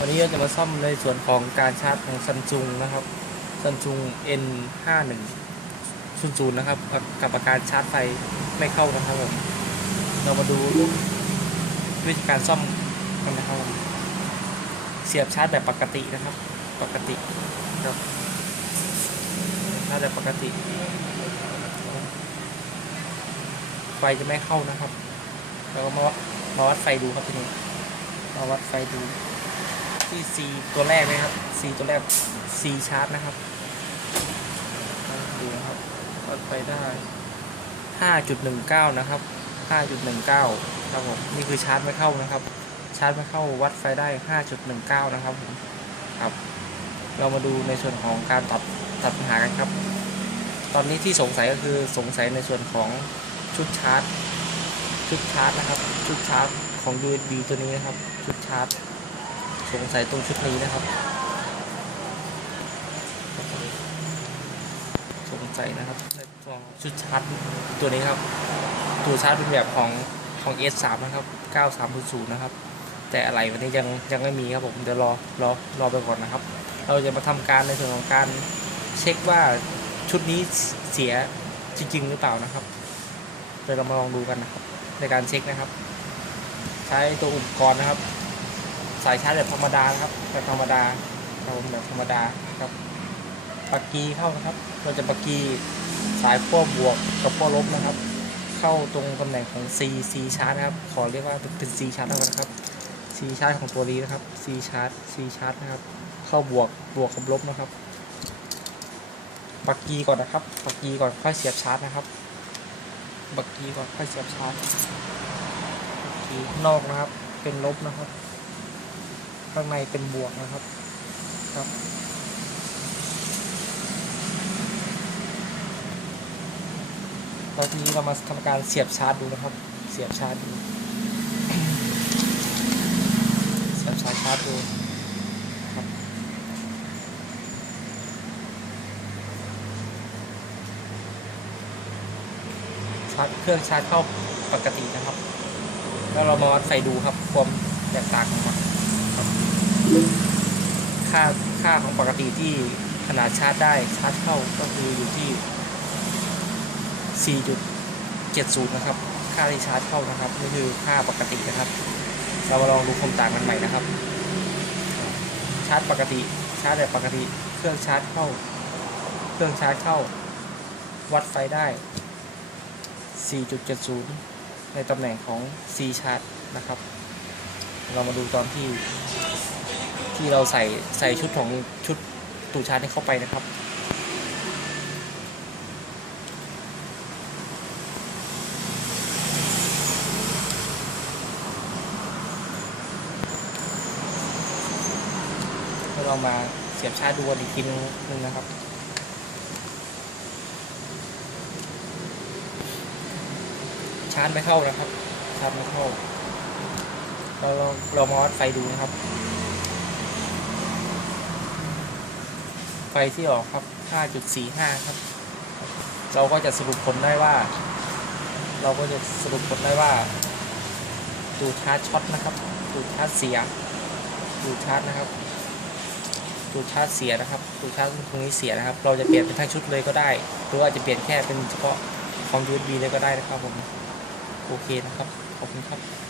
วันนี้เราจะมาซ่อมในส่วนของการชาร์จของซันจุงนะครับซันจุง N51 ศูนจูนนะครับกับ กับอาการชาร์จไฟไม่เข้านะครับผมเรามาดูวิธีการซ่อมกันนะครับเสียบชาร์จแบบปกตินะครับ ปกติครับชาร์จแบบปกติ ไฟจะไม่เข้านะครับเราก็มาวัดมาวัดไฟดูครับทีนี้มาวัดไฟดู ที่ C ตัวแรกเลยครับ C ตัวแรก C ชาร์จนะครับดูนะครับวัดไฟได้ 5.19 นะครับ 5.19 ครับผม นี่คือชาร์จไม่เข้านะครับ ชาร์จไม่เข้าวัดไฟได้ 5.19 นะครับผม ครับ เรามาดูในส่วนของการตัดตัดปัญหากันครับ ตอนนี้ที่สงสัยก็คือสงสัยในส่วนของชุดชาร์จ ชุดชาร์จนะครับ ชุดชาร์จของ USB ตัวนี้นะครับ ชุดชาร์จส งสัยตรงชุดนี้นะครับ สงสัยนะครับในตัวชุดชาร์จตัวนี้ครับ ตัวชาร์จเป็นแบบของของ S3 นะครับ 9300 นะครับ แต่อะไรวันนี้ยังยังไม่มีครับผม เดี๋ยวรอรอรอไปก่อนนะครับ เราจะมาทำการในส่วนของการเช็คว่าชุดนี้เสียจริง ๆ หรือเปล่านะครับเดี๋ยวเรามาลองดูกันนะครับ ในการเช็คนะครับ ใช้ตัวอุปกรณ์นะครับ สายชาร์จแบบธรรมดานะครับแบบธรรมดาครับแบบธรรมดาครับปากกีเข้านะครับ เราจะปากกีสายขั้วบวกกับขั้วลบนะครับ เข้าตรงตำแหน่งของ C C ชาร์จนะครับ ขอเรียกว่าเป็น C ชาร์จแล้วกันนะครับ C ชาร์จของตัวนี้นะครับ C ชาร์จ C ชาร์จนะครับ เข้าบวกบวกกับลบนะครับปักกีก่อนนะครับปักกีก่อนค่อยเสียบชาร์จนะครับปักกีก่อนค่อยเสียบชาร์จปักกี้นอกนะครับ เป็นลบนะครับ ข้างในเป็นบวกนะครับครับแล้วทีนี้เรามาทำการเสียบชาร์จดูนะครับ เสียบชาร์จดู เสียบสายชาร์จดูครับชาร์จเครื่องชาร์จเข้าปกตินะครับ แล้วเรามาวัดไฟดูครับความแตกต่างของมัน ครับ ค่าค่าของปกติที่ขนาดชาร์จได้ชาร์จเข้าก็คืออยู่ที่ 4.70 นะครับ ค่าที่ชาร์จเข้านะครับนี่คือค่าปกตินะครับ เรามาลองดูความต่างกันใหม่นะครับ ชาร์จปกติชาร์จแบบปกติเครื่องชาร์จเข้า เครื่องชาร์จเข้า วัดไฟได้ 4.70 ในตำแหน่งของ C ชาร์จนะครับ เรามาดูตอนที่ที่เราใส่ใส่ชุดของชุดตูชาร์จให้เข้าไปนะครับเรามาเสียบชาร์จดูกันอีกทีนึงนึงนะครับชาร์จไม่เข้านะครับชาร์จไม่เข้า เราลองเรามาวัดไฟดูนะครับ ไฟที่ออกครับ 5.45 ครับ เราก็จะสรุปผลได้ว่า เราก็จะสรุปผลได้ว่าตูชาร์จช็อตนะครับตูชาร์จเสียตูชาร์จนะครับตูชาร์จเสียนะครับตูชาร์จตรงนี้เสียนะครับ เราจะเปลี่ยนเป็นทั้งชุดเลยก็ได้ หรือว่าจะเปลี่ยนแค่เป็นเฉพาะของ USB เลยก็ได้นะครับผม โอเคนะครับ ขอบคุณครับ